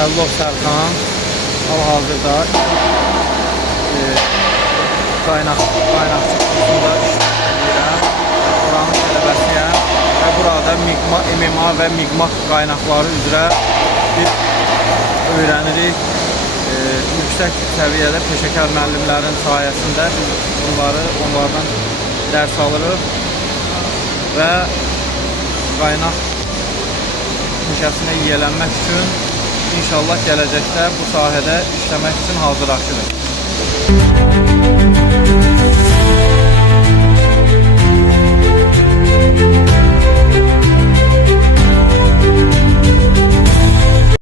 Əllov Sərxan hal-hazırda qaynaqçı kursunda işləyirəm. Oranın tələbəsiyəm və burada MMA və miqmat qaynaqları üzrə biz öyrənirik. Yüksək səviyyədə peşəkar müəllimlərin sayəsində biz onlardan dərs alırıq və qaynaq peşəsinə yiyələnmək üçün inşallah gələcəkdə bu sahədə işləmək üçün hazırlaşırıq.